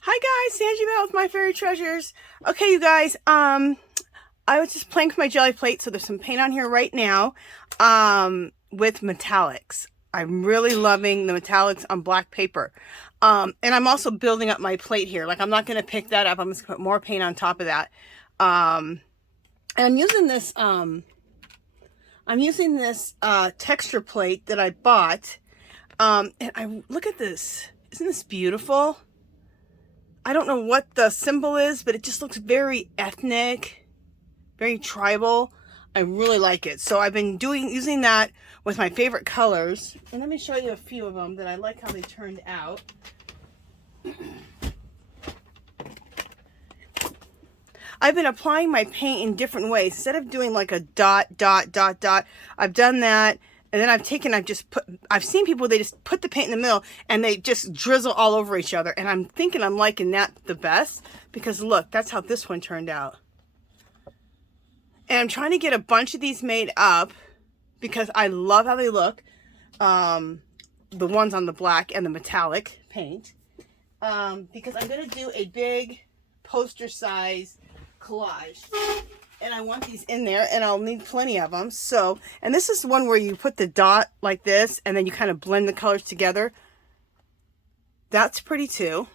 Hi guys, Sanji Bell with My Fairy Treasures. Okay, you guys, I was just playing with my jelly plate, so there's some paint on here right now, with metallics. I'm really loving the metallics on black paper. And I'm also building up my plate here. Like, I'm not going to pick that up. I'm just going to put more paint on top of that. And I'm using this texture plate that I bought. And I look at this. Isn't this beautiful? I don't know what the symbol is, but it just looks very ethnic, very tribal. I really like it. So I've been using that with my favorite colors. And let me show you a few of them that I like how they turned out. I've been applying my paint in different ways. Instead of doing like a dot, dot, dot, dot, I've done that. And then I've seen people, they just put the paint in the middle and they just drizzle all over each other. And I'm thinking I'm liking that the best because look, that's how this one turned out. And I'm trying to get a bunch of these made up because I love how they look. The ones on the black and the metallic paint. Because I'm going to do a big poster size collage. And I want these in there, and I'll need plenty of them. So, and this is one where you put the dot like this, and then you kind of blend the colors together. That's pretty too.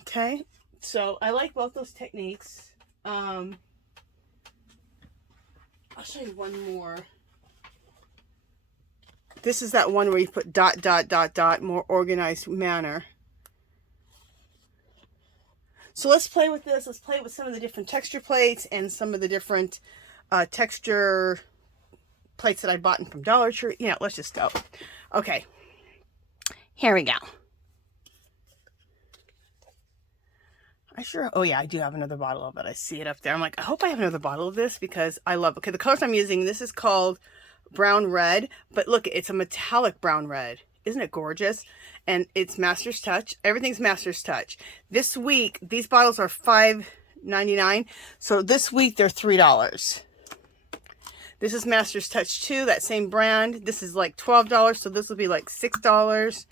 Okay, so I like both those techniques. I'll show you one more. This is that one where you put dot, dot, dot, dot, more organized manner. So let's play with this. Let's play with some of the different texture plates and some of the different texture plates that I bought from Dollar Tree. Yeah, let's just go. Okay, here we go. Oh yeah, I do have another bottle of it. I see it up there. I'm like, I hope I have another bottle of this because I love it. Okay, the colors I'm using, this is called brown red, but look, it's a metallic brown red. Isn't it gorgeous? And it's Master's Touch. Everything's Master's Touch. This week, these bottles are $5.99. So this week, they're $3. This is Master's Touch 2, that same brand. This is like $12. So this will be like $6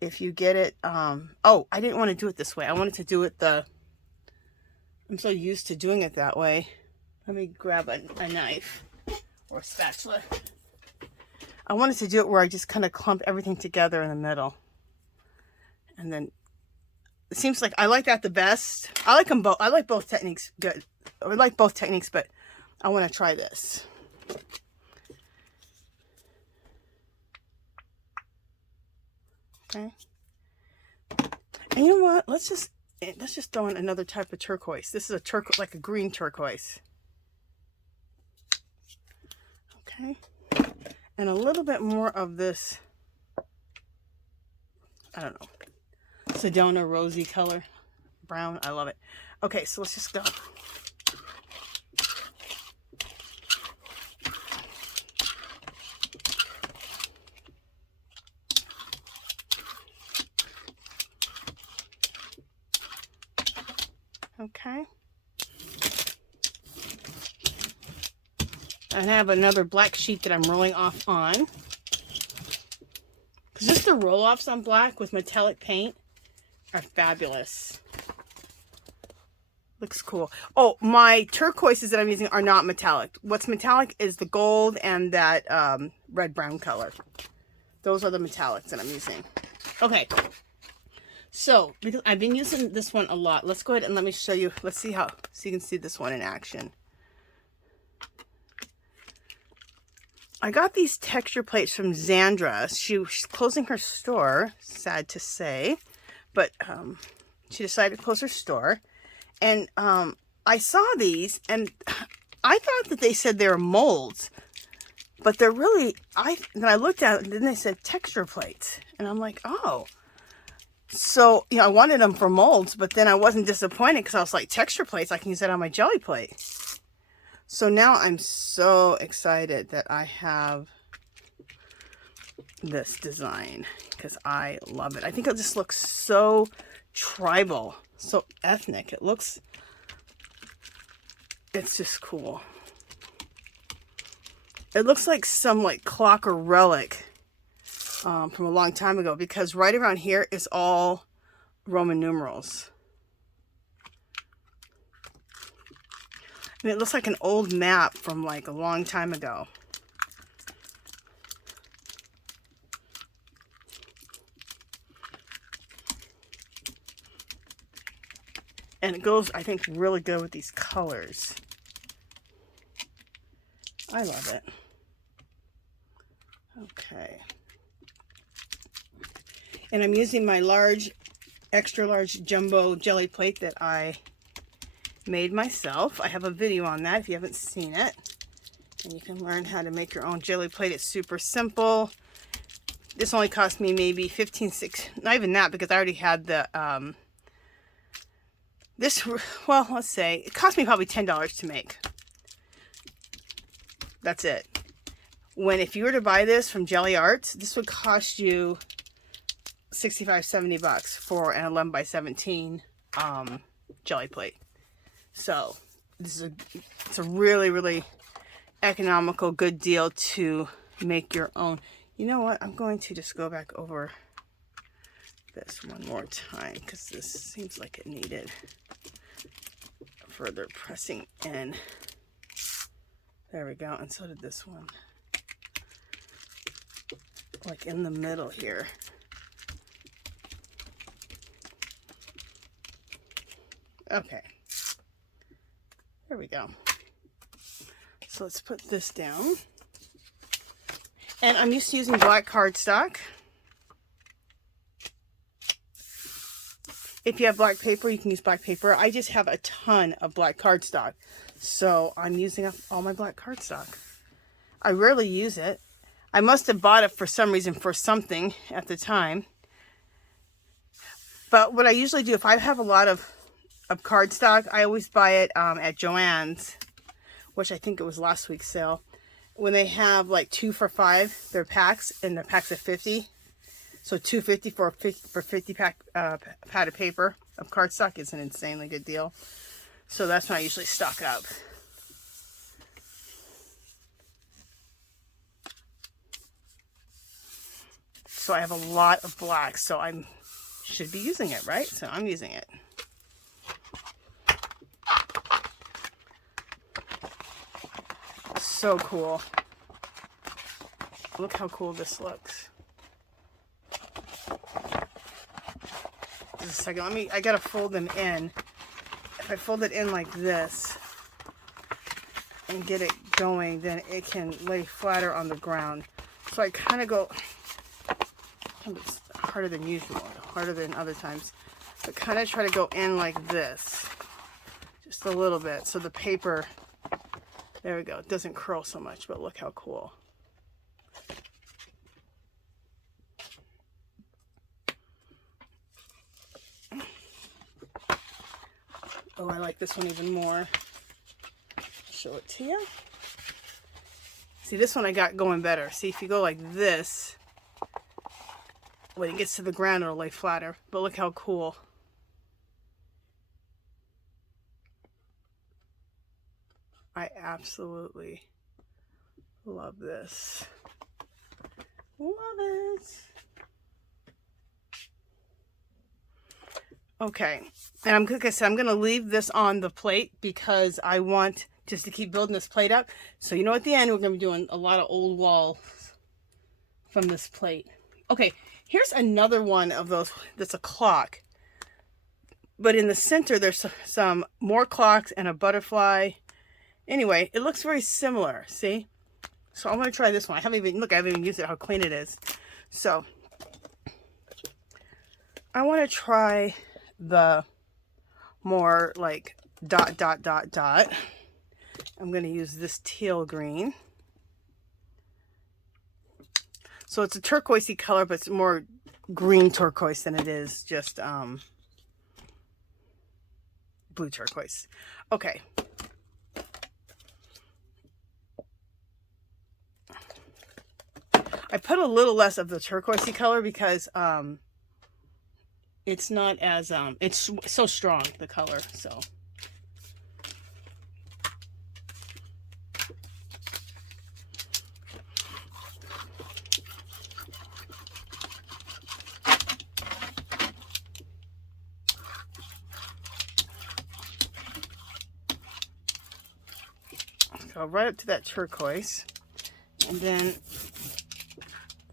if you get it. Oh, I didn't want to do it this way. I wanted to do it I'm so used to doing it that way. Let me grab a knife or a spatula. I wanted to do it where I just kind of clump everything together in the middle. And then it seems like I like that the best. I like them both. I like both techniques good. I like both techniques, but I want to try this. Okay. And you know what? Let's just throw in another type of turquoise. This is a turquoise, like a green turquoise. Okay. And a little bit more of this, I don't know, Sedona rosy color, brown. I love it. Okay, so let's just go. Okay. I have another black sheet that I'm rolling off on. Because just the roll-offs on black with metallic paint are fabulous. Looks cool. Oh, my turquoises that I'm using are not metallic. What's metallic is the gold and that red-brown color. Those are the metallics that I'm using. Okay. So, because I've been using this one a lot. Let's go ahead and let me show you. Let's see so you can see this one in action. I got these texture plates from Zandra. She's closing her store, sad to say, but she decided to close her store. And I saw these, and I thought that they said they were molds, but they're really, then I looked at it, and then they said texture plates. And I'm like, oh. So, I wanted them for molds, but then I wasn't disappointed because I was like, texture plates, I can use that on my jelly plate. So now I'm so excited that I have this design because I love it. I think it just looks so tribal, so ethnic. It's just cool. It looks like some like clock or relic from a long time ago, because right around here is all Roman numerals. And it looks like an old map from like a long time ago. And it goes, I think, really good with these colors. I love it. Okay. And I'm using my large, extra large jumbo jelly plate that I made myself. I have a video on that if you haven't seen it. And you can learn how to make your own jelly plate. It's super simple. This only cost me maybe 15, 16, not even that, because I already had the, well, let's say, it cost me probably $10 to make. That's it. When, if you were to buy this from Gelli Arts, this would cost you $65, $70 for an 11 by 17 jelly plate. So this is it's a really, really economical, good deal to make your own. You know what? I'm going to just go back over this one more time because this seems like it needed further pressing in. There we go. And so did this one. Like in the middle here. Okay. There we go. So let's put this down. And I'm used to using black cardstock. If you have black paper, you can use black paper. I just have a ton of black cardstock. So I'm using up all my black cardstock. I rarely use it. I must have bought it for some reason for something at the time. But what I usually do, if I have a lot of cardstock, I always buy it at Joann's, which I think it was last week's sale. When they have like 2 for $5, they're packs, and they're packs of 50. So $2.50 for 50 pack pad of paper of cardstock is an insanely good deal. So that's when I usually stock up. So I have a lot of black, so I should be using it, right? So I'm using it. So cool. Look how cool this looks. Just a second, I gotta fold them in. If I fold it in like this and get it going, then it can lay flatter on the ground. So I kind of go, it's harder than usual, harder than other times, but kind of try to go in like this, just a little bit, so the paper, there we go, it doesn't curl so much, but look how cool. Oh, I like this one even more. Show it to you. See, this one I got going better. See, if you go like this, when it gets to the ground, it'll lay flatter. But look how cool. I absolutely love this. Love it. Okay, and like I said, I'm going to leave this on the plate because I want just to keep building this plate up. So you know, at the end, we're going to be doing a lot of old walls from this plate. Okay, here's another one of those that's a clock. But in the center, there's some more clocks and a butterfly. Anyway, it looks very similar, see? So I'm going to try this one. I haven't even used it, how clean it is. So I want to try the more like dot, dot, dot, dot. I'm going to use this teal green. So it's a turquoisey color, but it's more green turquoise than it is just blue turquoise. Okay. I put a little less of the turquoisey color because it's not as it's so strong, the color. So go right up to that turquoise. And then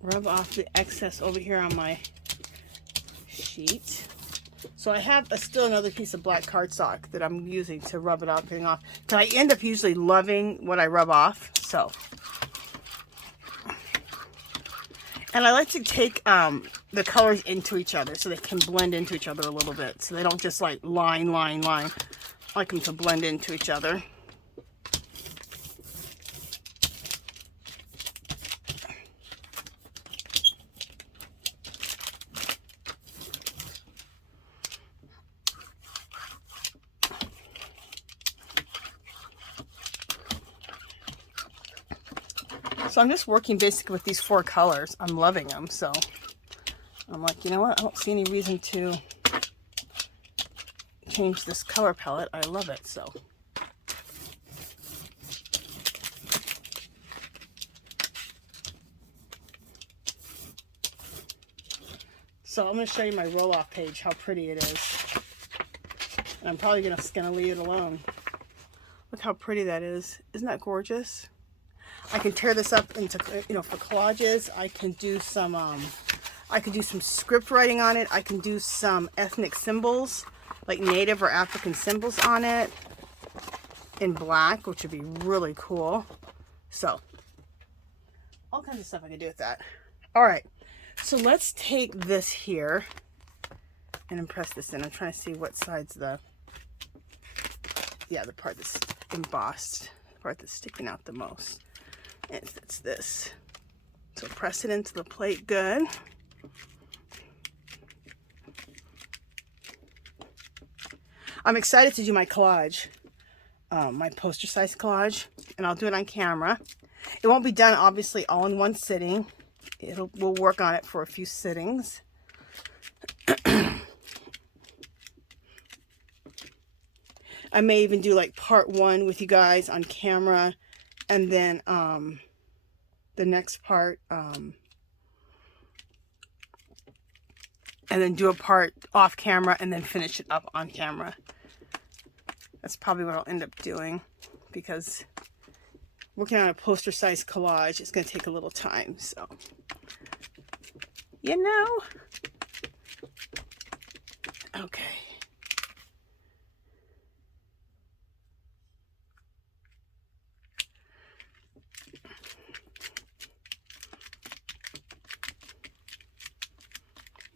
rub off the excess over here on my sheet. So I have still another piece of black cardstock that I'm using to rub it off, getting off. Because I end up usually loving what I rub off. So, and I like to take the colors into each other so they can blend into each other a little bit. So they don't just like line. I like them to blend into each other. So I'm just working basically with these 4 colors. I'm loving them. So I'm like, you know what? I don't see any reason to change this color palette. I love it. So I'm going to show you my roll-off page, how pretty it is. And I'm probably just going to leave it alone. Look how pretty that is. Isn't that gorgeous? I can tear this up into, you know, for collages. I can do some script writing on it. I can do some ethnic symbols, like native or African symbols on it in black, which would be really cool. So, all kinds of stuff I can do with that. All right, so let's take this here and impress this in. I'm trying to see what side's the part that's embossed, the part that's sticking out the most. And it's this. So press it into the plate good. I'm excited to do my collage, my poster size collage, and I'll do it on camera. It won't be done obviously all in one sitting. We'll work on it for a few sittings. I may even do like part 1 with you guys on camera, and then the next part, and then do a part off camera and then finish it up on camera. That's probably what I'll end up doing, because working on a poster size collage is going to take a little time. So, you know. Okay.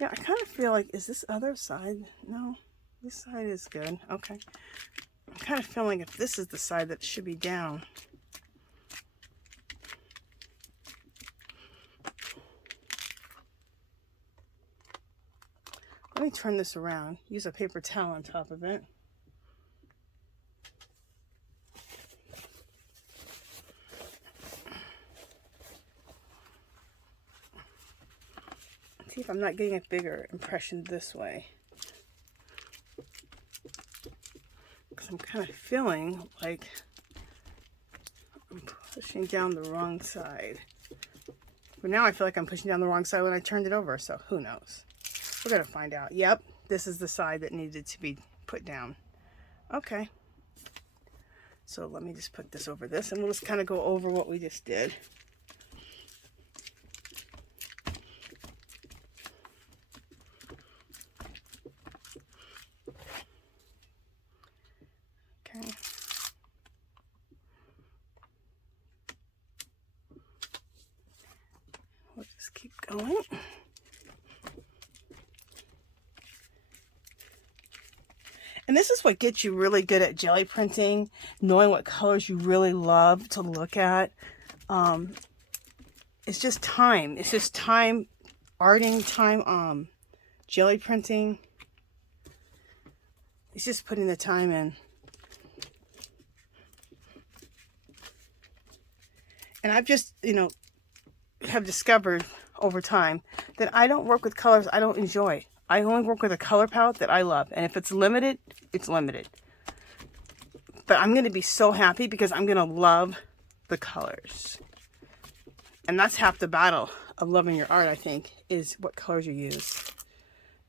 Yeah, I kind of feel like, is this other side? No, this side is good. Okay. I'm kind of feeling if this is the side that should be down. Let me turn this around. Use a paper towel on top of it. See if I'm not getting a bigger impression this way. Because I'm kind of feeling like I'm pushing down the wrong side. But now I feel like I'm pushing down the wrong side when I turned it over, so who knows? We're going to find out. Yep, this is the side that needed to be put down. Okay. So let me just put this over this, and we'll just kind of go over what we just did. Okay. We'll just keep going. And this is what gets you really good at jelly printing, knowing what colors you really love to look at. It's just time. It's just time, arting, time, jelly printing. It's just putting the time in. And I've just, have discovered over time that I don't work with colors I don't enjoy. I only work with a color palette that I love. And if it's limited, it's limited. But I'm going to be so happy because I'm going to love the colors. And that's half the battle of loving your art, I think, is what colors you use.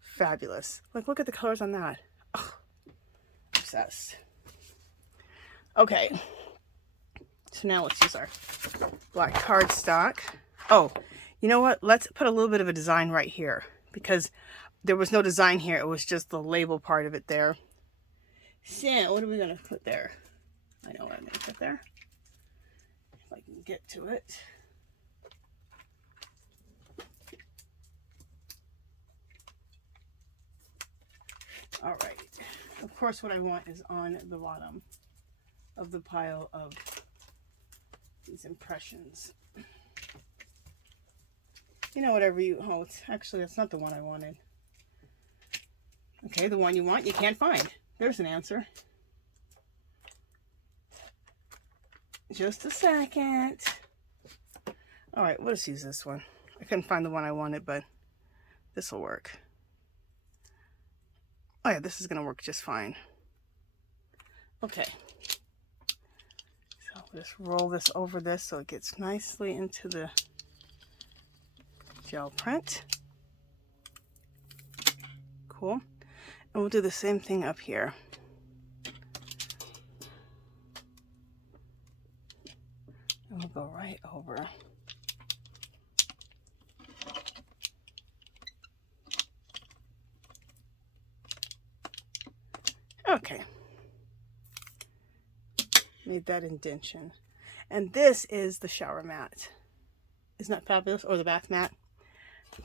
Fabulous. Like, look at the colors on that. Oh, obsessed. Okay. So now let's use our black cardstock. Oh, you know what? Let's put a little bit of a design right here because there was no design here. It was just the label part of it there. So what are we going to put there? I know what I'm going to put there. If I can get to it. All right. Of course, what I want is on the bottom of the pile of these impressions. You know, whatever you, oh, it's actually, that's not the one I wanted. Okay, the one you want, you can't find. There's an answer. Just a second. All right, let's use this one. I couldn't find the one I wanted, but this will work. Oh yeah, this is gonna work just fine. Okay. So just roll this over this so it gets nicely into the gel print. Cool. And we'll do the same thing up here. And we'll go right over. Okay. Made that indentation. And this is the shower mat. Isn't that fabulous? Or the bath mat.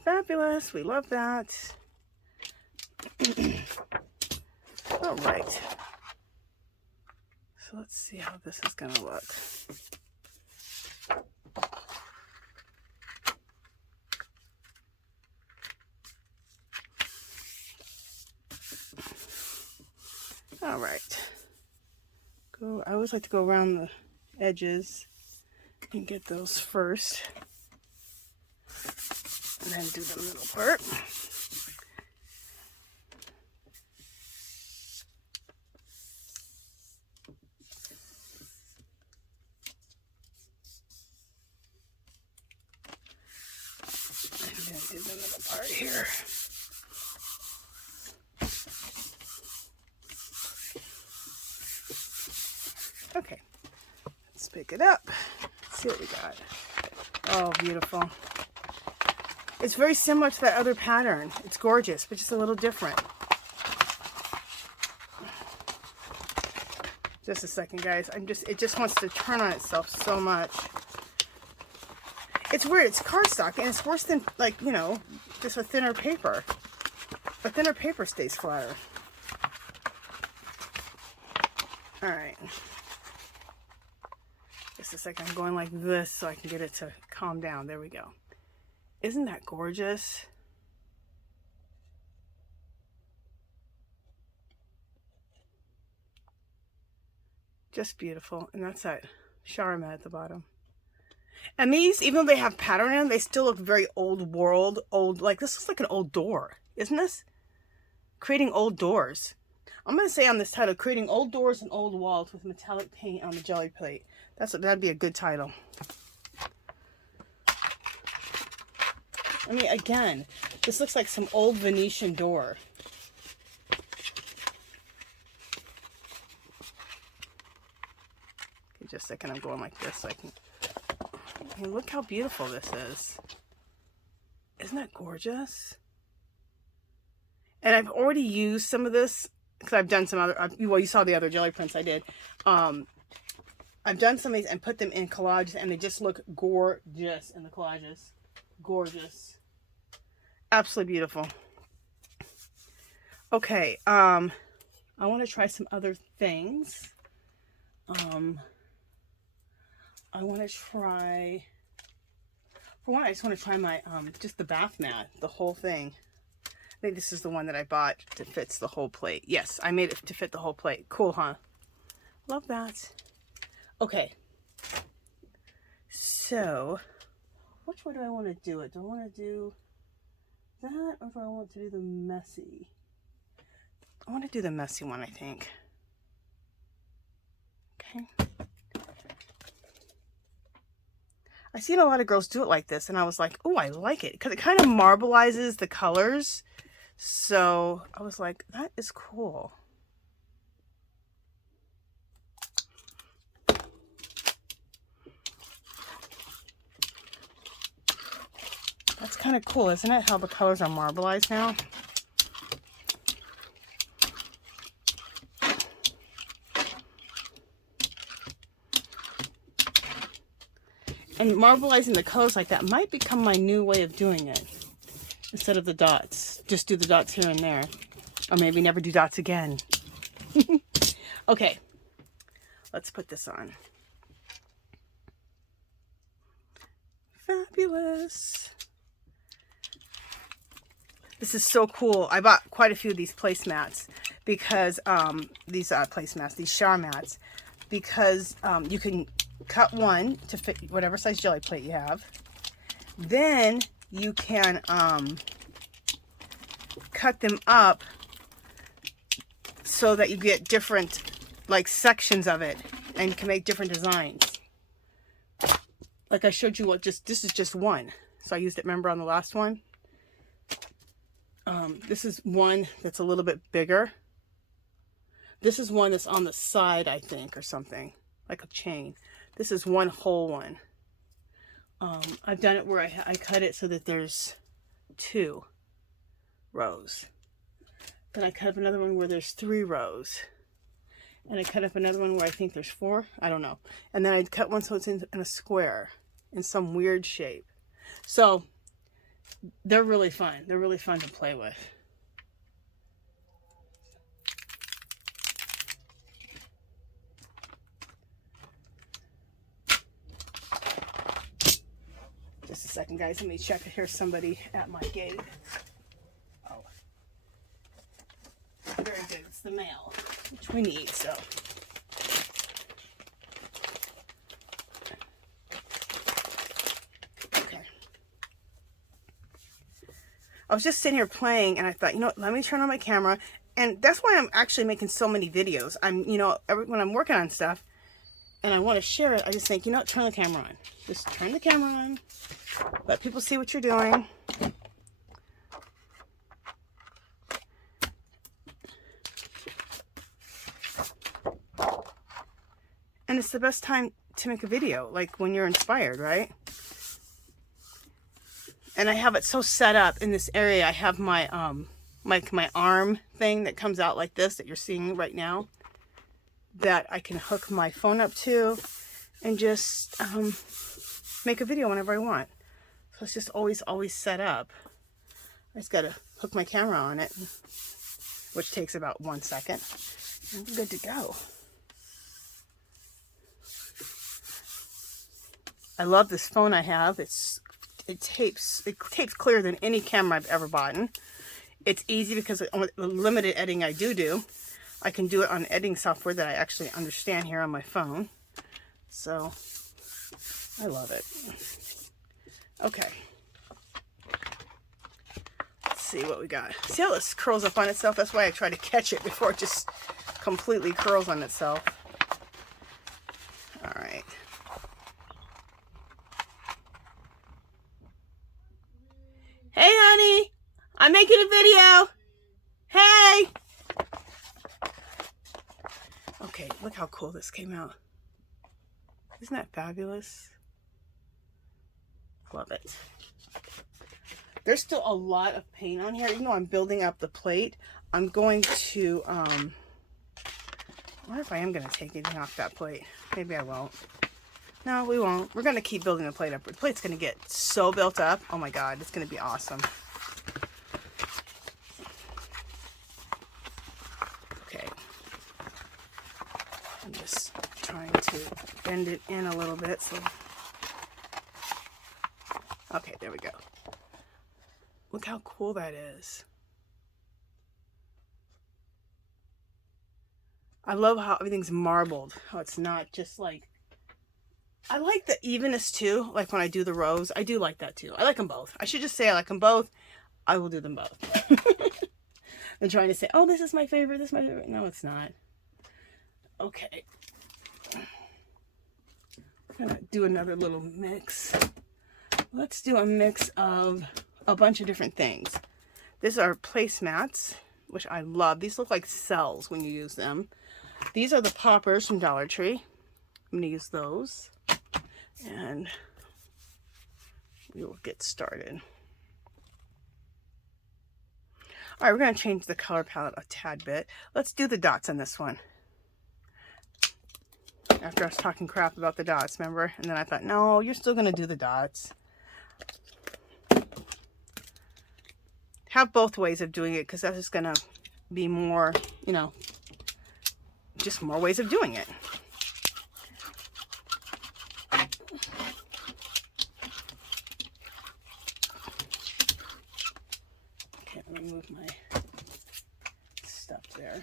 Fabulous. We love that. All right. So let's see how this is going to look. All right. I always like to go around the edges and get those first. And then do the middle part. And then do the middle part here. Okay, let's pick it up. Let's see what we got. Oh, beautiful. It's very similar to that other pattern. It's gorgeous, but just a little different. Just a second, guys. It just wants to turn on itself so much. It's weird. It's cardstock, and it's worse than, like, you know, just a thinner paper. A thinner paper stays flatter. All right. Just a second, I'm going like this so I can get it to calm down. There we go. Isn't that gorgeous? Just beautiful. And that's that shower mat at the bottom. And these, even though they have pattern in them, they still look very old world, old, like this looks like an old door, isn't this? Creating old doors. I'm going to say on this title, creating old doors and old walls with metallic paint on the jelly plate. That'd be a good title. I mean, again, this looks like some old Venetian door. Okay, just a second, I'm going like this so I can... I mean, look how beautiful this is. Isn't that gorgeous? And I've already used some of this because I've done some other, well, you saw the other jelly prints I did. I've done some of these and put them in collages, and they just look gorgeous in the collages. Gorgeous. Absolutely beautiful. Okay, I want to try some other things. I want to try, for one, I just want to try my, just the bath mat, the whole thing. I think this is the one that I bought that fits the whole plate. Yes, I made it to fit the whole plate. Cool, huh? Love that. Okay. So, which way do I want to do it? Do I want to do that, or do I want to do the messy? I want to do the messy one, I think. Okay. I've seen a lot of girls do it like this, and I was like, oh, I like it, because it kind of marbleizes the colors. So I was like, that is cool. That's kind of cool, isn't it? How the colors are marbleized now. And marbleizing the colors like that might become my new way of doing it. Instead of the dots. Just do the dots here and there. Or maybe never do dots again. Okay. Let's put this on. Fabulous. This is so cool. I bought quite a few of these placemats because these shower mats, because you can cut one to fit whatever size jelly plate you have. Then you can cut them up so that you get different like sections of it and you can make different designs. Like I showed you this is just one. So I used it, remember, on the last one? This is one that's a little bit bigger. This is one that's on the side, I think, or something, like a chain. This is one whole one. I've done it where I cut it so that there's 2 rows. Then I cut up another one where there's 3 rows. And I cut up another one where I think there's 4. I don't know. And then I cut one so it's in a square, in some weird shape. So they're really fun. They're really fun to play with. Just a second, guys. Let me check. Here's somebody at my gate. Oh. Very good. It's the mail, which we need, so. Okay. I was just sitting here playing, and I thought, you know what, let me turn on my camera. And that's why I'm actually making so many videos. When I'm working on stuff, and I want to share it, I just think, you know what, turn the camera on. Just turn the camera on. Let people see what you're doing. And it's the best time to make a video, like when you're inspired, right? And I have it so set up in this area. I have my my arm thing that comes out like this that you're seeing right now, that I can hook my phone up to and just make a video whenever I want. So it's just always set up. I just gotta hook my camera on it, which takes about 1 second, and we're good to go. I love this phone I have. It tapes clearer than any camera I've ever bought. It's easy because of the limited editing I do. I can do it on editing software that I actually understand here on my phone. So I love it. Okay. Let's see what we got. See how this curls up on itself? That's why I try to catch it before it just completely curls on itself. All right. Hey, honey, I'm making a video. Hey. Okay, look how cool this came out. Isn't that fabulous? Love it. There's still a lot of paint on here. Even though I'm building up the plate, I'm going to, I wonder if I am going to take anything off that plate. Maybe I won't. No, we won't. We're going to keep building the plate up. The plate's going to get so built up. Oh my God, it's going to be awesome. Okay. I'm just trying to bend it in a little bit. So. Okay, there we go. Look how cool that is. I love how everything's marbled. How it's not just like... I like the evenness too, like when I do the rows. I do like that too. I like them both. I should just say I like them both. I will do them both. I'm trying to say, oh, this is my favorite, this is my favorite. No, it's not. Okay. I'm going to do another little mix. Let's do a mix of a bunch of different things. These are placemats, which I love. These look like cells when you use them. These are the poppers from Dollar Tree. I'm going to use those. And we will get started. All right, we're going to change the color palette a tad bit. Let's do the dots on this one. After I was talking crap about the dots, remember? And then I thought, no, you're still going to do the dots. Have both ways of doing it, because that's just going to be more, you know, just more ways of doing it. Okay, let me move my stuff there.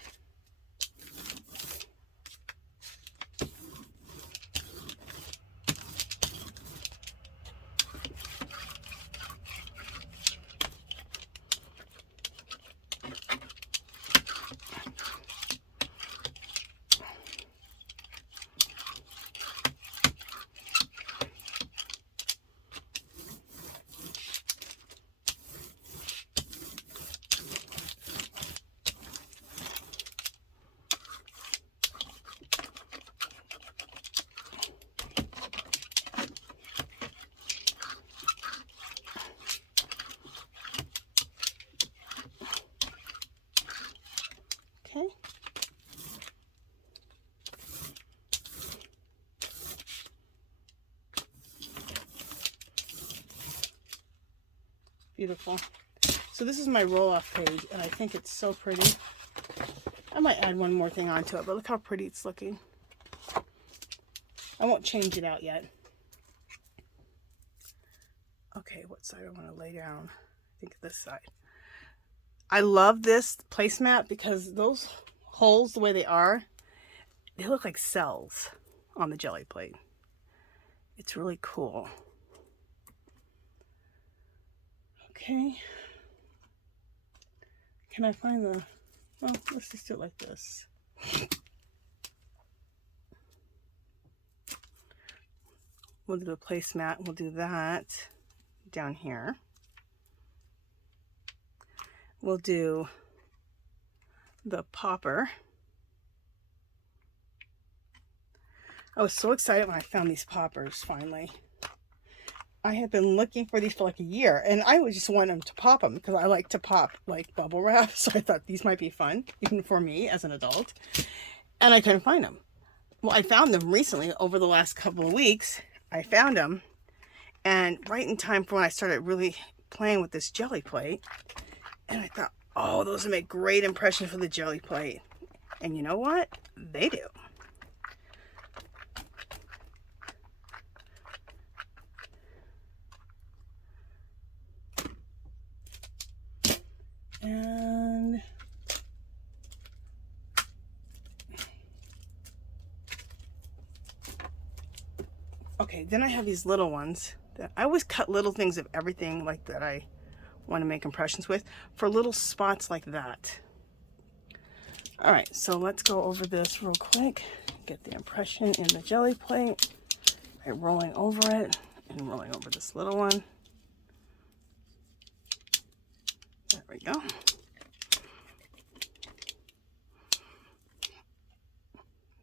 Okay. Beautiful. So this is my roll-off page, and I think it's so pretty. I might add one more thing onto it, but look how pretty it's looking. I won't change it out yet. Okay, what side do I want to lay down? I think this side. I love this placemat because those holes, the way they are, they look like cells on the jelly plate. It's really cool. Okay. Can I find the... Well, let's just do it like this. We'll do the placemat. We'll do that down here. We'll do the popper. I was so excited when I found these poppers finally. I have been looking for these for like a year, and I would just want them to pop them because I like to pop like bubble wrap. So I thought these might be fun, even for me as an adult. And I couldn't find them. Well, I found them recently over the last couple of weeks. I found them, and right in time for when I started really playing with this jelly plate. And I thought, oh, those would make great impressions for the jelly plate. And you know what? They do. And okay, then I have these little ones that I always cut little things of everything like that I want to make impressions with for little spots like that. All right, so let's go over this real quick. Get the impression in the jelly plate by rolling over it and rolling over this little one. There we go.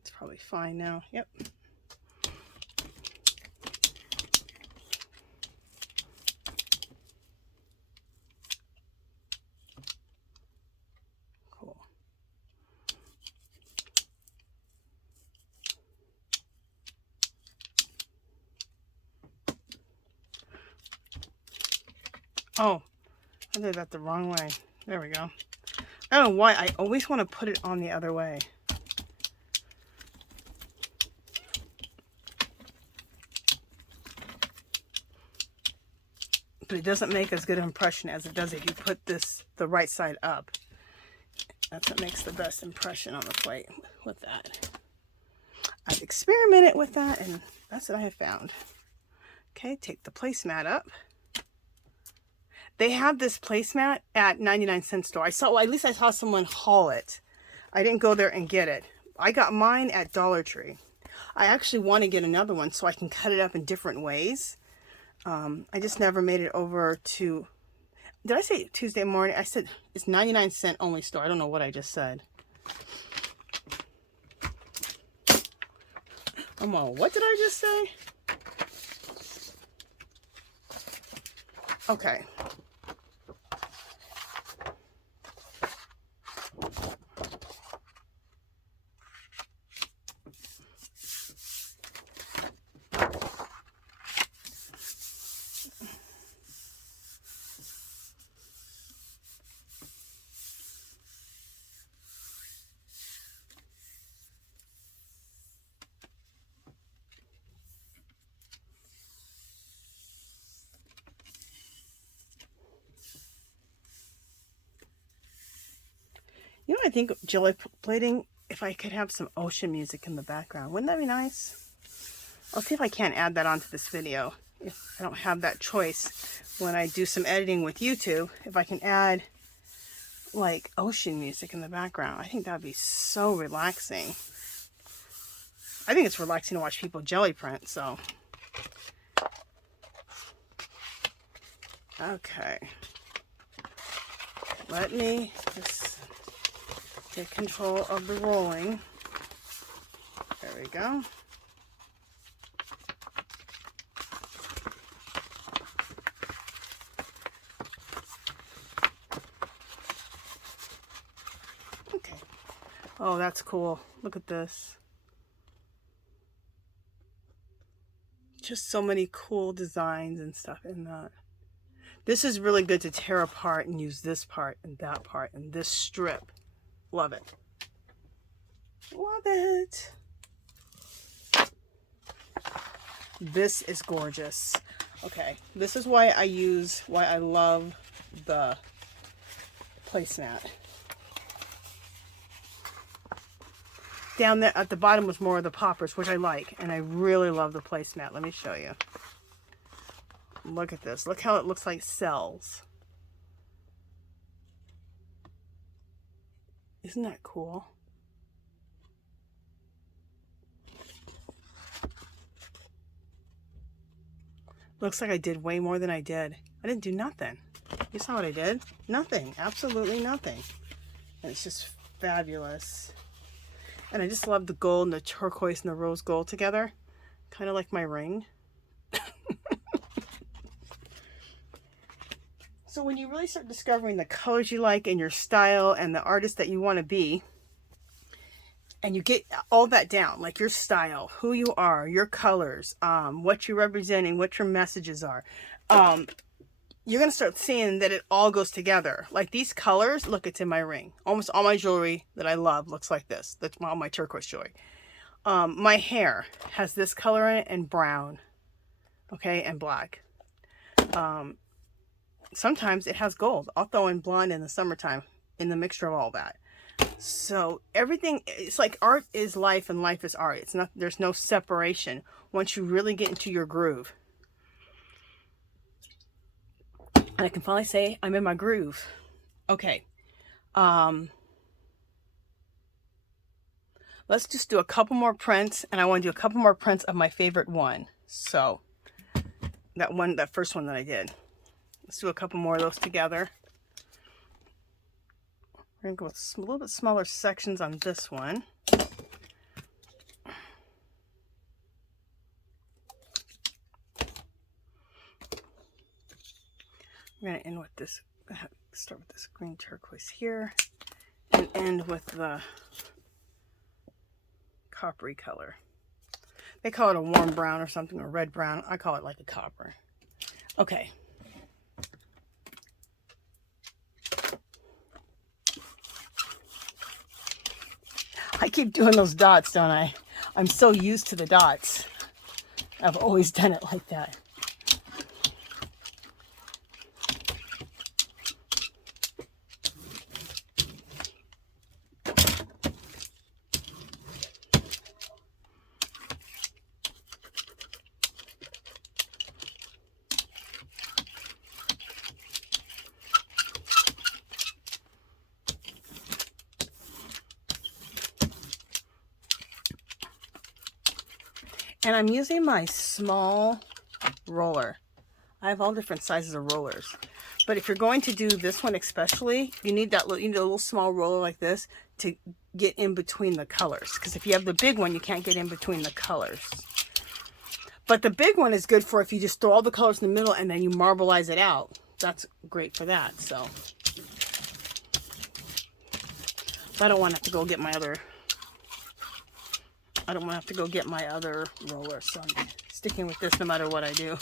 It's probably fine now. Yep. Cool. Oh, I did that the wrong way. There we go. I don't know why. I always want to put it on the other way. But it doesn't make as good an impression as it does if you put this the right side up. That's what makes the best impression on the plate with that. I've experimented with that, and that's what I have found. Okay, take the placemat up. They have this placemat at 99-cent store. I saw, well, at least I saw someone haul it. I didn't go there and get it. I got mine at Dollar Tree. I actually want to get another one so I can cut it up in different ways. I just never made it over to, did I say Tuesday morning? I said it's 99-cent only store. I don't know what I just said. I'm all, what did I just say? Okay. You know what I think of jelly plating? If I could have some ocean music in the background. Wouldn't that be nice? I'll see if I can't add that onto this video. If I don't have that choice when I do some editing with YouTube, if I can add like ocean music in the background, I think that'd be so relaxing. I think it's relaxing to watch people jelly print, so. Okay. Let me just get control of the rolling. There we go. Okay. Oh, that's cool. Look at this. Just so many cool designs and stuff in that. This is really good to tear apart and use this part and that part and this strip. Love it. Love it. This is gorgeous. Okay, this is why I love the placemat. Down there at the bottom was more of the poppers, which I like, and I really love the placemat. Let me show you. Look at this. Look how it looks like cells. Isn't that cool? Looks like I did way more than I did. I didn't do nothing. You saw what I did? Nothing. Absolutely nothing. And it's just fabulous. And I just love the gold and the turquoise and the rose gold together. Kind of like my ring. So when you really start discovering the colors you like and your style and the artist that you want to be, and you get all that down, like your style, who you are, your colors, what you're representing, what your messages are, you're going to start seeing that it all goes together. Like these colors, look, it's in my ring. Almost all my jewelry that I love looks like this. That's all my turquoise jewelry. My hair has this color in it and brown, okay, and black. Sometimes it has gold. I'll throw in blonde in the summertime in the mixture of all that. So everything, it's like art is life and life is art. It's not, there's no separation once you really get into your groove. And I can finally say I'm in my groove. Okay. Let's just do a couple more prints, and I want to do a couple more prints of my favorite one. So that first one that I did. Let's do a couple more of those together. We're going to go with a little bit smaller sections on this one. We're going to end with this, start with this green turquoise here, and end with the coppery color. They call it a warm brown or something, or red brown. I call it like a copper. Okay. I keep doing those dots, don't I? I'm so used to the dots. I've always done it like that. And I'm using my small roller. I have all different sizes of rollers. But if you're going to do this one especially, you need that little, you need a little small roller like this to get in between the colors. Because if you have the big one, you can't get in between the colors. But the big one is good for if you just throw all the colors in the middle and then you marbleize it out. That's great for that. So I don't want to have to go get my other... I don't want to have to go get my other roller, so I'm sticking with this no matter what I do.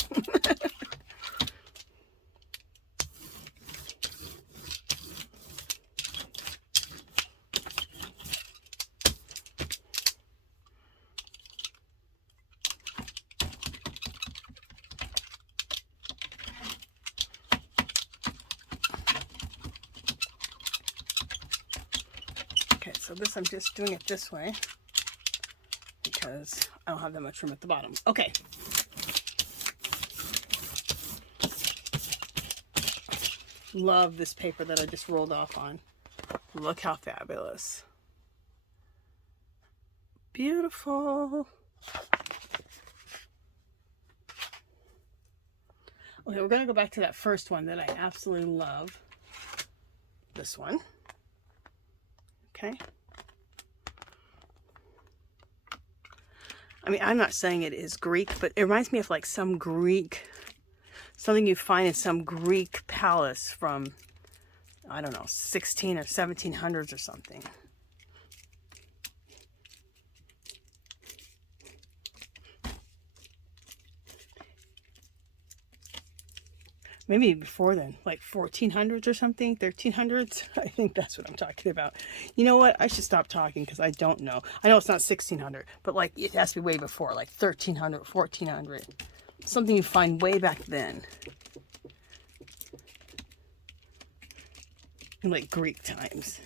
Okay, so this, I'm just doing it this way because I don't have that much room at the bottom. Okay. Love this paper that I just rolled off on. Look how fabulous. Beautiful. Okay, we're going to go back to that first one that I absolutely love. This one. Okay. I mean, I'm not saying it is Greek, but it reminds me of like some Greek, something you find in some Greek palace from, I don't know, 16 or 1700s or something. Maybe before then, like 1400s or something, 1300s. I think that's what I'm talking about. You know what? I should stop talking because I don't know. I know it's not 1600, but like it has to be way before, like 1300, 1400. Something you find way back then. In like Greek times.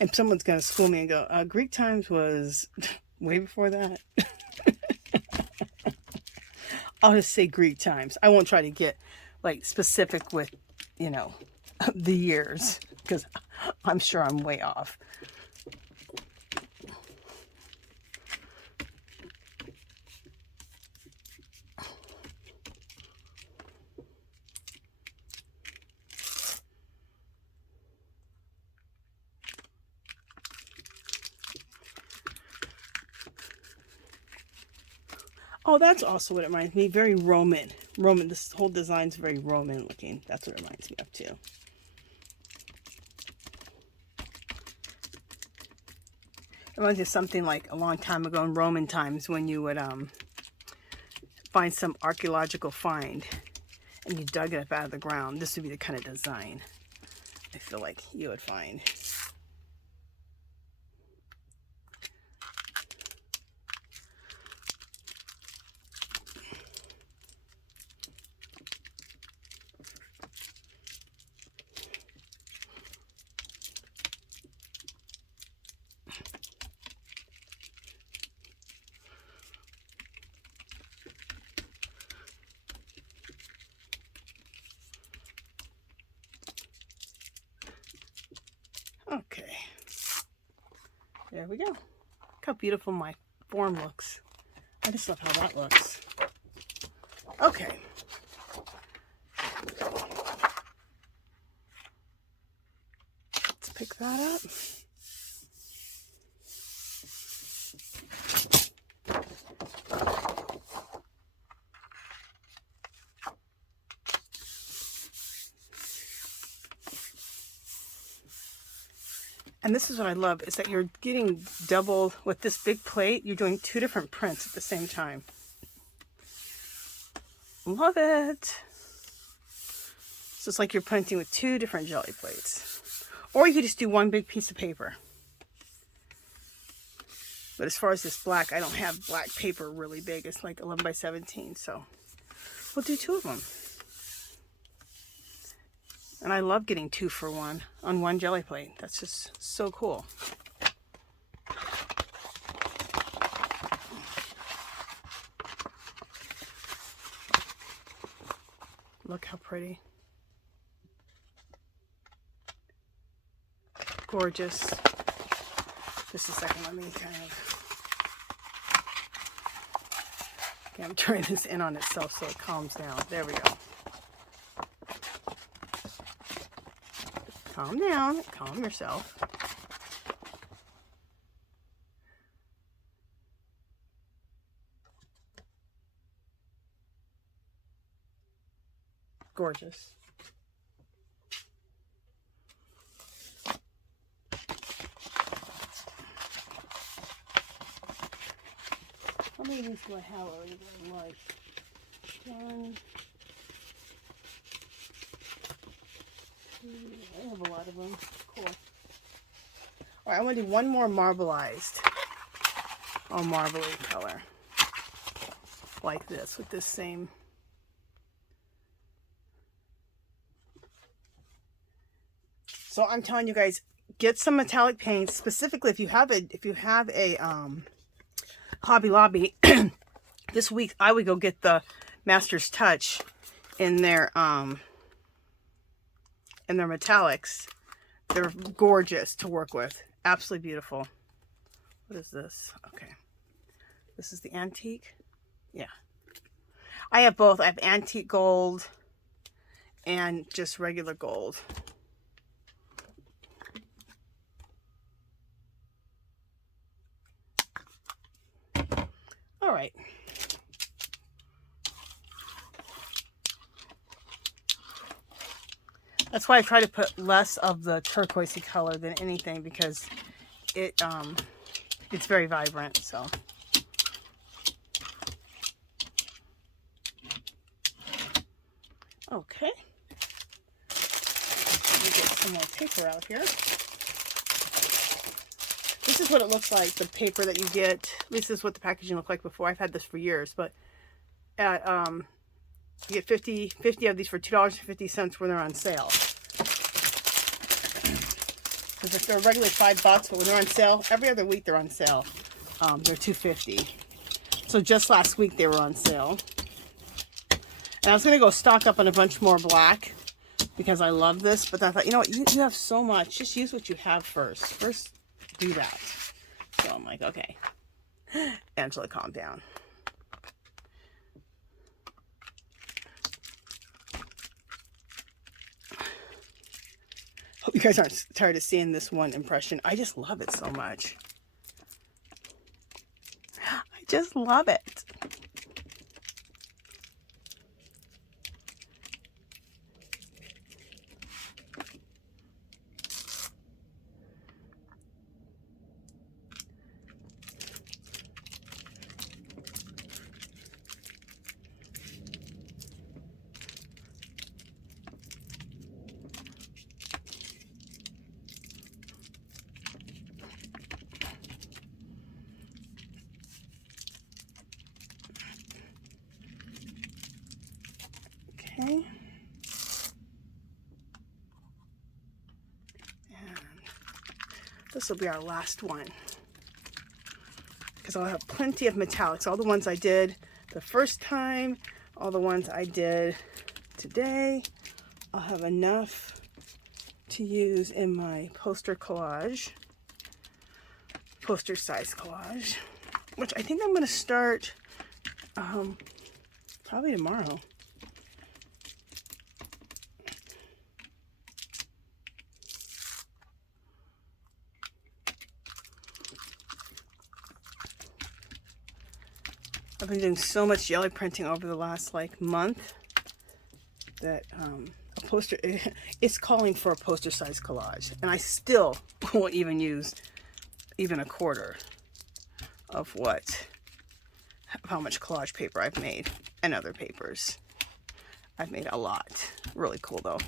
And someone's going to school me and go, Greek times was way before that. I'll just say Greek times. I won't try to get like specific with, you know, the years because I'm sure I'm way off. Oh, that's also what it reminds me. Very Roman. Roman. This whole design's very Roman looking. That's what it reminds me of too. It reminds me of something like a long time ago in Roman times when you would find some archaeological find and you dug it up out of the ground. This would be the kind of design I feel like you would find. Okay, there we go. Look how beautiful my form looks. I just love how that looks. Okay. Let's pick that up. And this is what I love, is that you're getting double, with this big plate, you're doing two different prints at the same time. Love it. So it's like you're printing with two different jelly plates. Or you could just do one big piece of paper. But as far as this black, I don't have black paper really big. It's like 11 by 17, so we'll do two of them. And I love getting 2 for 1 on one jelly plate. That's just so cool. Look how pretty. Gorgeous. Just a second, let me kind of... Okay, I'm turning this in on itself so it calms down. There we go. Calm down. Calm yourself. Gorgeous. How many of these do I have already? Like 1, 2, I have a lot of them. Cool. All right, I want to do one more marbleized, all marbly color, like this, with this same. So I'm telling you guys, get some metallic paints. Specifically, if you have a Hobby Lobby, this week I would go get the Master's Touch in their metallics. They're gorgeous to work with. Absolutely beautiful. What is this? Okay. This is the antique. Yeah. I have both. I have antique gold and just regular gold. All right. That's why I try to put less of the turquoisey color than anything, because it's very vibrant. So okay, let me get some more paper out here. This is what it looks like, the paper that you get. At least this is what the packaging looked like before. I've had this for years, but at you get 50 of these for $2.50 when they're on sale. Because if they're regularly $5, but when they're on sale, every other week they're on sale. They're $2.50. So just last week they were on sale. And I was gonna go stock up on a bunch more black because I love this, but I thought, you know what, you have so much, just use what you have first. First, do that. So I'm like, okay. Angela, calm down. Hope you guys aren't tired of seeing this one impression. I just love it so much. I just love it. Okay. And this will be our last one, because I'll have plenty of metallics. All the ones I did the first time, all the ones I did today, I'll have enough to use in my poster collage, poster size collage, which I think I'm going to start probably tomorrow. I've been doing so much jelly printing over the last like month that a poster, it's calling for a poster size collage, and I still won't even use even a quarter of how much collage paper I've made, and other papers. I've made a lot. Really cool though.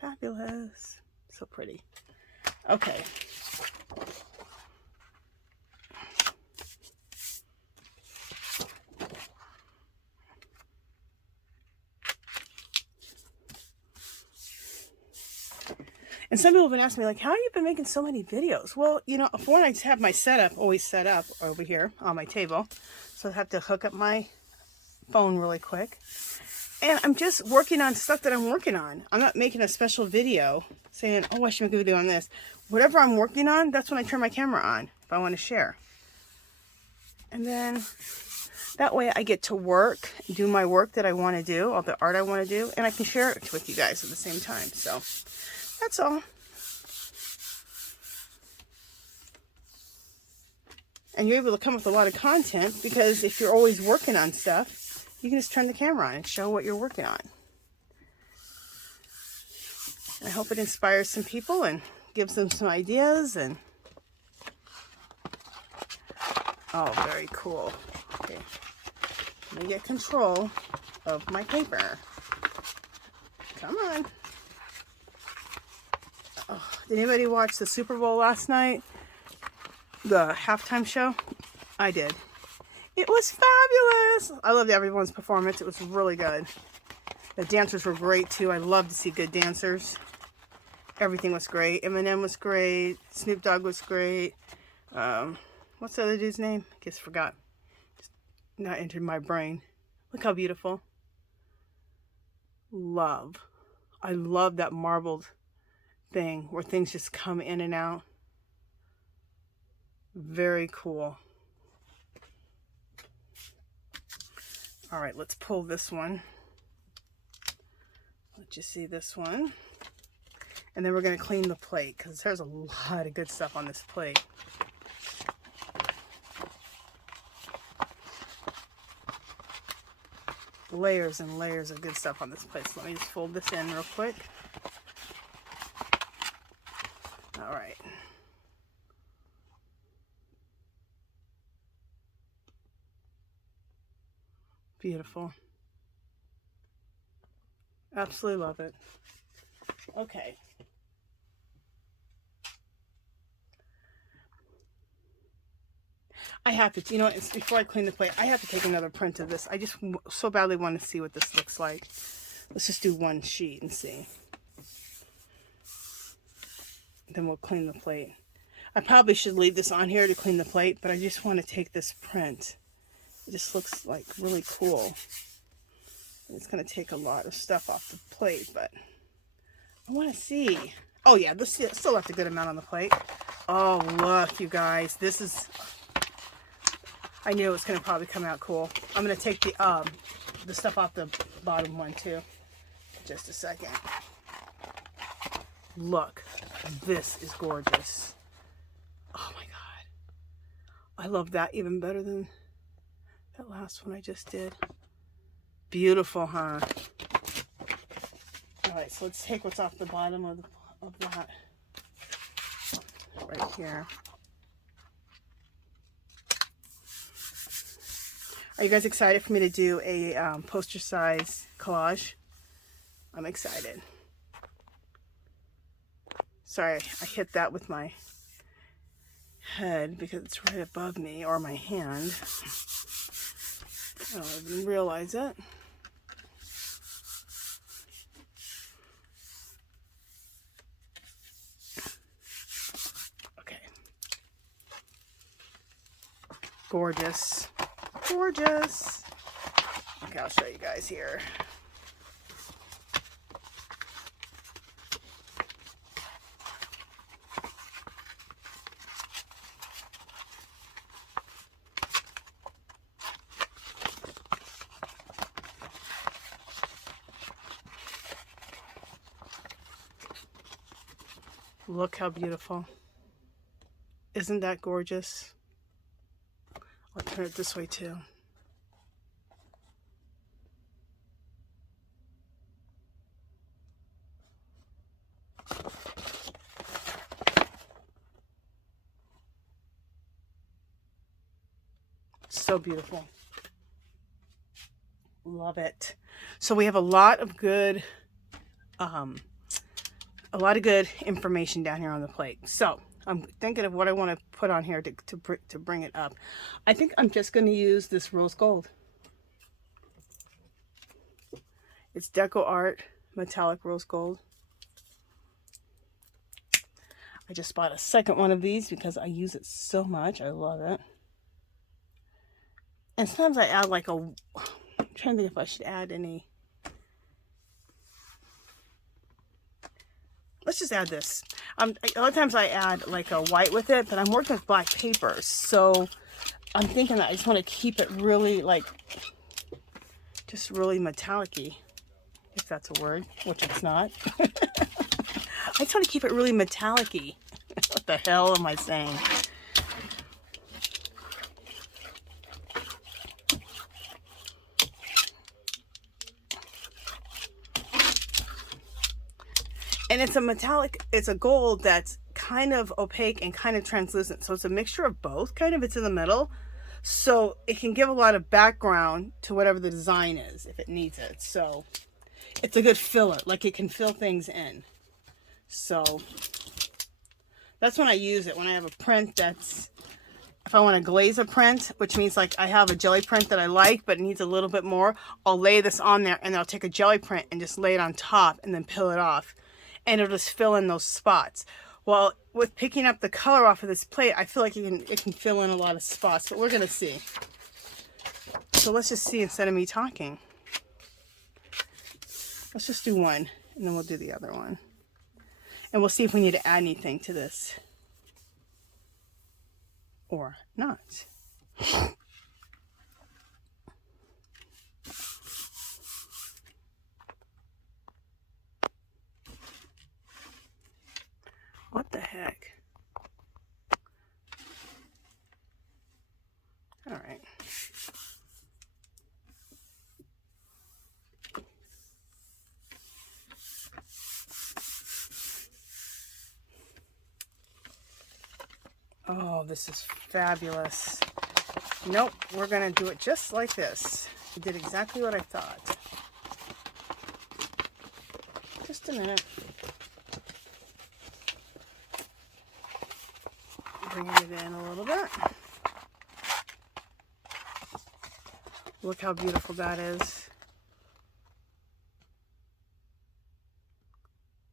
Fabulous. So pretty. Okay. And some people have been asking me, like, how have you been making so many videos? Well, you know, for one, I just have my setup always set up over here on my table. So I have to hook up my phone really quick. And I'm just working on stuff that I'm working on. I'm not making a special video saying, oh, I should make a video on this. Whatever I'm working on, that's when I turn my camera on if I want to share. And then that way I get to work, do my work that I want to do, all the art I want to do, and I can share it with you guys at the same time. So that's all. And you're able to come up with a lot of content, because if you're always working on stuff, you can just turn the camera on and show what you're working on. I hope it inspires some people and gives them some ideas. And oh, very cool. Okay, let me get control of my paper. Come on. Oh, did anybody watch the Super Bowl last night? The halftime show? I did. It was fabulous. I loved everyone's performance. It was really good. The dancers were great too. I love to see good dancers. Everything was great. Eminem was great. Snoop Dogg was great. What's the other dude's name? I guess forgot. Just not entered my brain. Look how beautiful. Love. I love that marbled thing where things just come in and out. Very cool. All right, let's pull this one. Let you see this one. And then we're going to clean the plate because there's a lot of good stuff on this plate. Layers and layers of good stuff on this plate. So let me just fold this in real quick. All right. Beautiful. Absolutely love it. Okay. I have to, you know, before I clean the plate, I have to take another print of this. I just so badly want to see what this looks like. Let's just do one sheet and see. Then we'll clean the plate. I probably should leave this on here to clean the plate, but I just want to take this print. It just looks like really cool. It's going to take a lot of stuff off the plate, but I want to see. Oh yeah, this still left a good amount on the plate. Oh, look, you guys. This is... I knew it was going to probably come out cool. I'm going to take the stuff off the bottom one too. Just a second. Look, this is gorgeous. Oh my God. I love that even better than that last one I just did. Beautiful, huh? All right, so let's take what's off the bottom of that right here. Are you guys excited for me to do a poster size collage? I'm excited. Sorry, I hit that with my head because it's right above me, or my hand. I don't even realize it. Okay. Gorgeous. Gorgeous. Okay, I'll show you guys here. Look how beautiful. Isn't that gorgeous? I'll turn it this way too. So beautiful. Love it. So we have a lot of good information down here on the plate. So I'm thinking of what I want to put on here to bring it up. I think I'm just going to use this rose gold. It's Deco Art metallic rose gold. I just bought a second one of these because I use it so much. I love it. And sometimes I add like I'm trying to think if I should add any. Let's just add this. A lot of times I add like a white with it, but I'm working with black paper. So I'm thinking that I just want to keep it really like, just really metallic-y, if that's a word, which it's not. I just want to keep it really metallic-y. What the hell am I saying? And it's a metallic, it's a gold that's kind of opaque and kind of translucent. So it's a mixture of both, kind of. It's in the middle. So it can give a lot of background to whatever the design is, if it needs it. So it's a good filler, like it can fill things in. So that's when I use it, when I have a print that's if I want to glaze a print, which means like I have a jelly print that I like, but it needs a little bit more, I'll lay this on there and then I'll take a jelly print and just lay it on top and then peel it off. And it'll just fill in those spots. Well, with picking up the color off of this plate, I feel like it can fill in a lot of spots, but we're going to see. So let's just see instead of me talking. Let's just do one and then we'll do the other one. And we'll see if we need to add anything to this. Or not. What the heck? All right. Oh, this is fabulous. Nope, we're going to do it just like this. I did exactly what I thought. Just a minute. Bringing it in a little bit. Look how beautiful that is.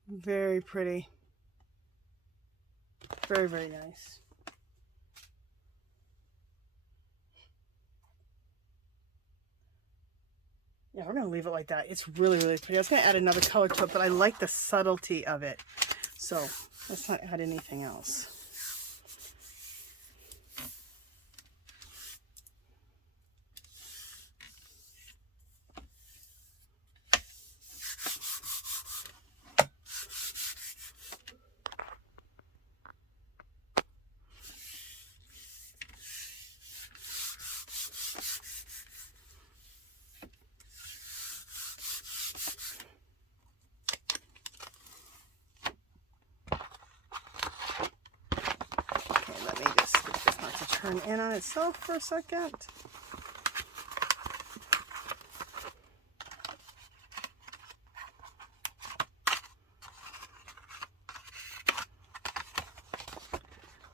Very pretty. Very, very nice. Yeah, we're going to leave it like that. It's really, really pretty. I was going to add another color to it, but I like the subtlety of it. So let's not add anything else. Turn in on itself for a second.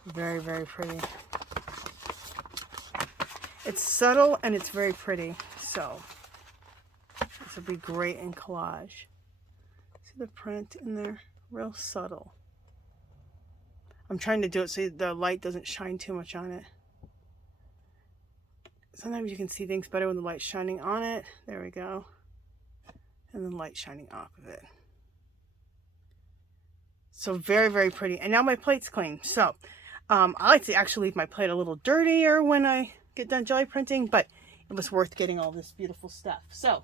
Very, very pretty. It's subtle and it's very pretty. So this will be great in collage. See the print in there? Real subtle. I'm trying to do it so the light doesn't shine too much on it. Sometimes you can see things better when the light's shining on it. There we go. And then light shining off of it. So very, very pretty. And now my plate's clean. So I like to actually leave my plate a little dirtier when I get done jelly printing, but it was worth getting all this beautiful stuff. So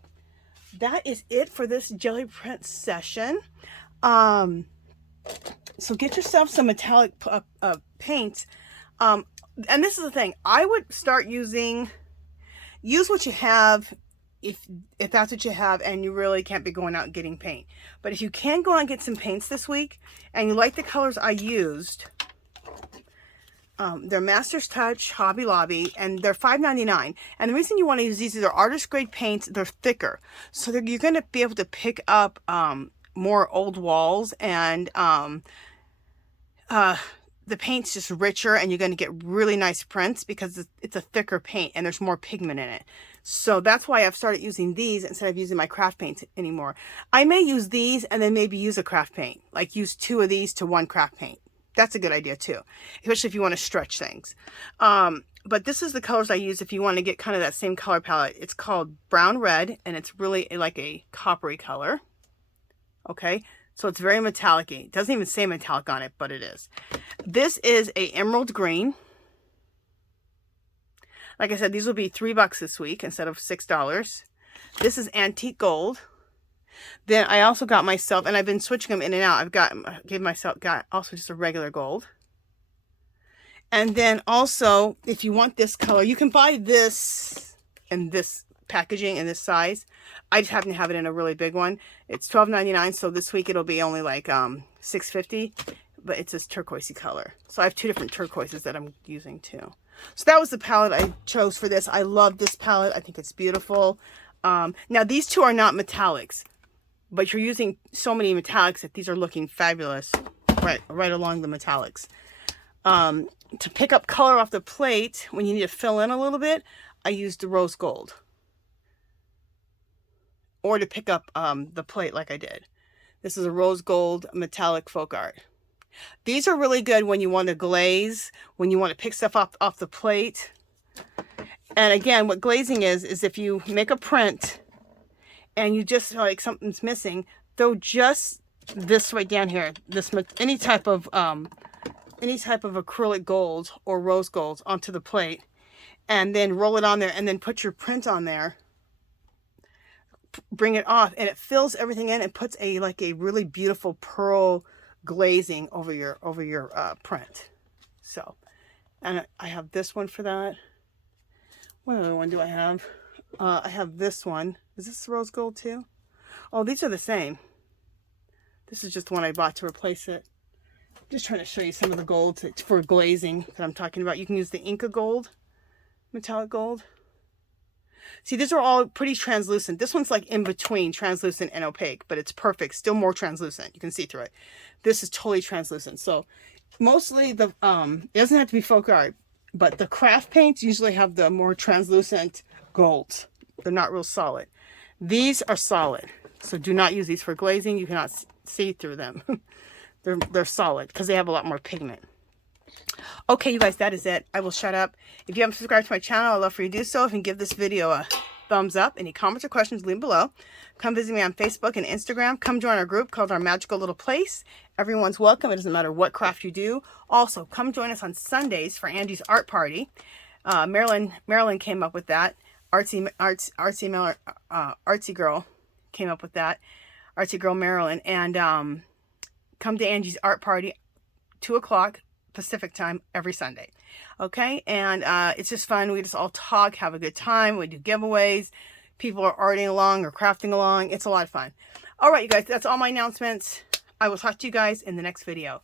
that is it for this jelly print session. So get yourself some metallic paints. And this is the thing. I would start use what you have if that's what you have and you really can't be going out and getting paint. But if you can go out and get some paints this week and you like the colors I used, they're Master's Touch, Hobby Lobby, and they're $5.99. And the reason you want to use these are artist grade paints. They're thicker. So you're going to be able to pick up more old walls, and the paint's just richer and you're going to get really nice prints because it's a thicker paint and there's more pigment in it. So that's why I've started using these instead of using my craft paints anymore. I may use these and then maybe use a craft paint, like use 2 of these to 1 craft paint. That's a good idea too, especially if you want to stretch things. But this is the colors I use if you want to get kind of that same color palette. It's called Brown Red and it's really like a coppery color. Okay. So it's very metallic-y. It doesn't even say metallic on it, but it is. This is a emerald green. Like I said, these will be $3 this week instead of $6. This is antique gold. Then I also got myself, and I've been switching them in and out. Got also just a regular gold. And then also, if you want this color, you can buy this in this packaging in this size. I just happen to have it in a really big one. It's $12.99, so this week it'll be only like $6.50, but it's this turquoisey color. So I have 2 different turquoises that I'm using too. So that was the palette I chose for this. I love this palette. I think it's beautiful. Now these 2 are not metallics, but you're using so many metallics that these are looking fabulous right along the metallics. to pick up color off the plate, when you need to fill in a little bit, I use the rose gold. Or to pick up the plate like I did. This is a rose gold metallic folk art. These are really good when you want to glaze, when you want to pick stuff off the plate. And again, what glazing is if you make a print and you just feel like something's missing, throw just this right down here, any type of acrylic gold or rose gold onto the plate, and then roll it on there, and then put your print on there. Bring it off, and it fills everything in and puts a really beautiful pearl glazing over your print. So, and I have this one for that. What other one do I have? I have this one. Is this rose gold too? Oh, these are the same. This is just the one I bought to replace it. Just trying to show you some of the gold for glazing that I'm talking about. You can use the Inca gold, metallic gold. See, these are all pretty translucent. This one's like in between translucent and opaque, but it's perfect. Still more translucent. You can see through it. This is totally translucent. So mostly it doesn't have to be folk art, but the craft paints usually have the more translucent golds. They're not real solid. These are solid. So do not use these for glazing. You cannot see through them. They're solid because they have a lot more pigment. Okay, you guys, that is it. I will shut up. If you haven't subscribed to my channel, I'd love for you to do so. If you can give this video a thumbs up. Any comments or questions, leave them below. Come visit me on Facebook and Instagram. Come join our group called Our Magical Little Place. Everyone's welcome. It doesn't matter what craft you do. Also, come join us on Sundays for Angie's art party. Marilyn came up with that. Artsy girl came up with that. Artsy girl Marilyn. And come to Angie's art party, 2 o'clock Pacific time every Sunday. Okay, and it's just fun. We just all talk, have a good time. We do giveaways. People are arting along or crafting along. It's a lot of fun. All right, you guys, that's all my announcements. I will talk to you guys in the next video.